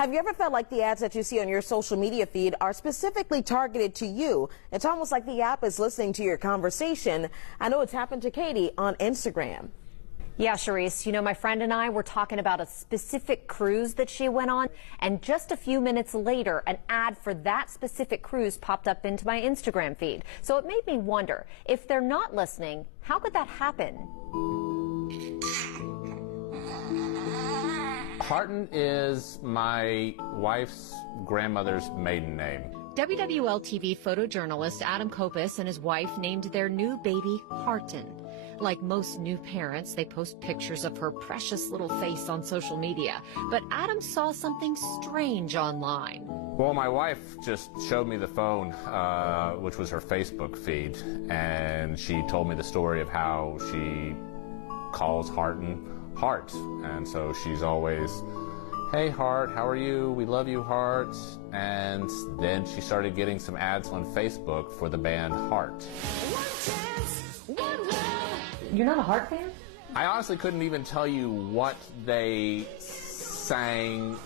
Have you ever felt like the ads that you see on your social media feed are specifically targeted to you? It's almost like the app is listening to your conversation. I know it's happened to Katie on Instagram. Yeah, Charisse, you know, my friend and I were talking about a specific cruise that she went on, and just a few minutes later, an ad for that specific cruise popped up into my Instagram feed. So it made me wonder, if they're not listening, how could that happen? Harton is my wife's grandmother's maiden name. WWL-TV photojournalist Adam Kopis and his wife named their new baby Harton. Like most new parents, they post pictures of her precious little face on social media. But Adam saw something strange online. Well, my wife just showed me the phone, which was her Facebook feed, and she told me the story of how she calls Harton Hart. And so she's always, "Hey Hart, how are you? We love you, Hart." And then she started getting some ads on Facebook for the band Heart. You're not a Heart fan? I honestly couldn't even tell you what they sang.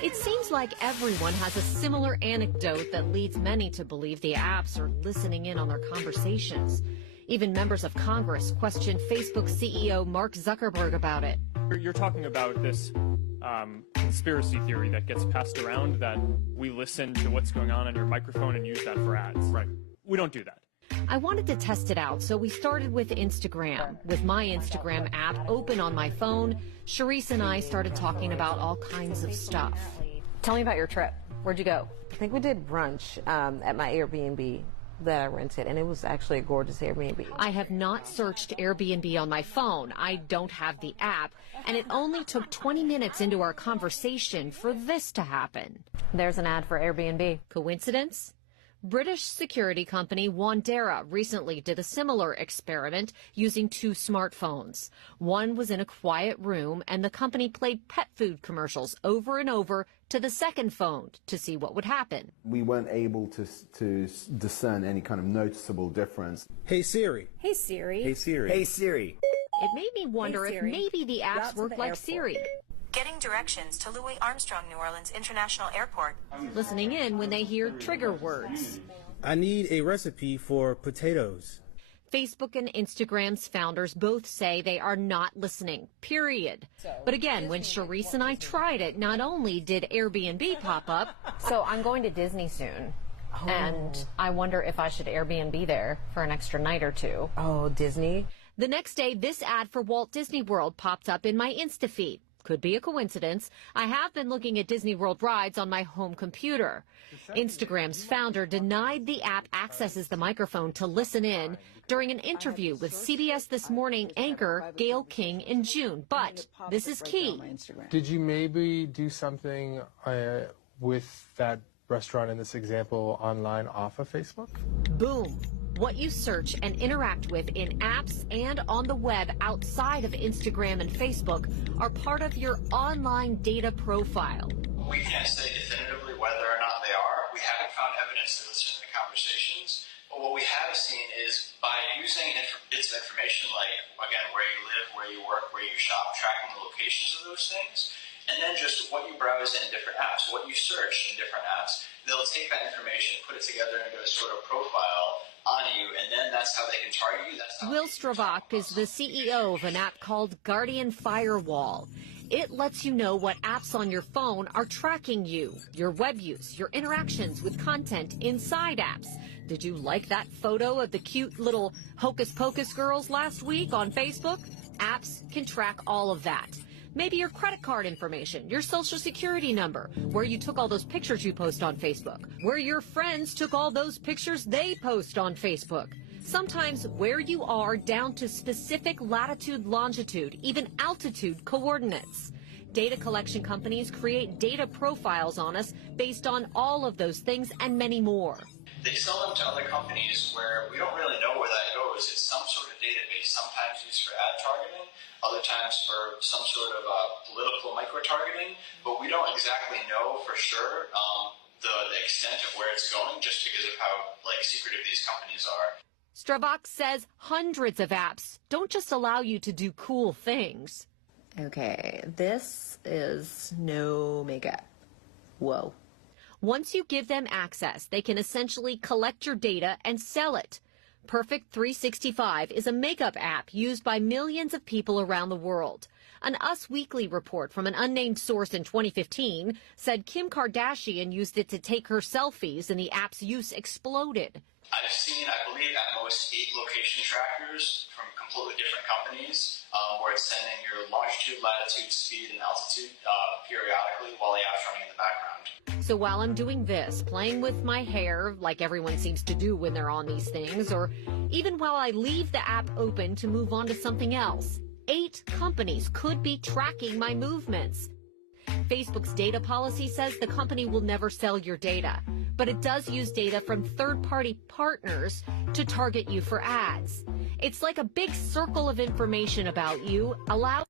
It seems like everyone has a similar anecdote that leads many to believe the apps are listening in on their conversations. Even members of Congress questioned Facebook CEO Mark Zuckerberg about it. You're talking about this conspiracy theory that gets passed around, that we listen to what's going on your microphone and use that for ads. Right. We don't do that. I wanted to test it out, so we started with Instagram. With my Instagram app open on my phone, Charisse and I started talking about all kinds of stuff. Tell me about your trip. Where'd you go? I think we did brunch at my Airbnb that I rented, and it was actually a gorgeous Airbnb. I have not searched Airbnb on my phone. I don't have the app, and it only took 20 minutes into our conversation for this to happen. There's an ad for Airbnb. Coincidence? British security company Wandera recently did a similar experiment using two smartphones. One was in a quiet room, and the company played pet food commercials over and over to the second phone to see what would happen. We weren't able to discern any kind of noticeable difference. Hey Siri. Hey Siri. Hey Siri. Hey Siri. It made me wonder if maybe the apps work like Siri. Getting directions to Louis Armstrong New Orleans International Airport. Listening in when they hear trigger words. I need a recipe for potatoes. Facebook and Instagram's founders both say they are not listening, period. But again, when Charisse and I tried it, not only did Airbnb pop up. So I'm going to Disney soon. And I wonder if I should Airbnb there for an extra night or two. Oh, Disney? The next day, this ad for Walt Disney World popped up in my Insta feed. Could be a coincidence. I have been looking at Disney World rides on my home computer. Instagram's founder denied the app accesses the microphone to listen in during an interview with CBS This Morning anchor Gayle King in June. But this is key. Did you maybe do something with that restaurant in this example online off of Facebook? Boom. What you search and interact with in apps and on the web outside of Instagram and Facebook are part of your online data profile. We can't say definitively whether or not they are. We haven't found evidence that listen to the conversations. But what we have seen is by using bits of information like, again, where you live, where you work, where you shop, tracking the locations of those things, and then just what you browse in different apps, what you search in different apps, they'll take that information, put it together into a sort of profile on you, and then that's how they can target you. That's how Will Stravak is the CEO of an app called Guardian Firewall. It lets you know what apps on your phone are tracking you, your web use, your interactions with content inside apps. Did you like that photo of the cute little Hocus Pocus girls last week on Facebook? Apps can track all of that. Maybe your credit card information, your social security number, where you took all those pictures you post on Facebook, where your friends took all those pictures they post on Facebook. Sometimes where you are down to specific latitude, longitude, even altitude coordinates. Data collection companies create data profiles on us based on all of those things and many more. They sell them to other companies where we don't really know where that goes. It's some sort of database, sometimes used for ad targeting, other times for some sort of political micro-targeting, but we don't exactly know for sure the extent of where it's going just because of how secretive these companies are. Stravak says hundreds of apps don't just allow you to do cool things. Okay, this is no makeup. Whoa. Once you give them access, they can essentially collect your data and sell it. Perfect 365 is a makeup app used by millions of people around the world. An Us Weekly report from an unnamed source in 2015 said Kim Kardashian used it to take her selfies, and the app's use exploded. I've seen, I believe, at most 8 location trackers from completely different companies where it's sending your longitude, latitude, speed, and altitude periodically while the app's running in the background. So while I'm doing this, playing with my hair, like everyone seems to do when they're on these things, or even while I leave the app open to move on to something else, 8 companies could be tracking my movements. Facebook's data policy says the company will never sell your data, but it does use data from third-party partners to target you for ads. It's like a big circle of information about you,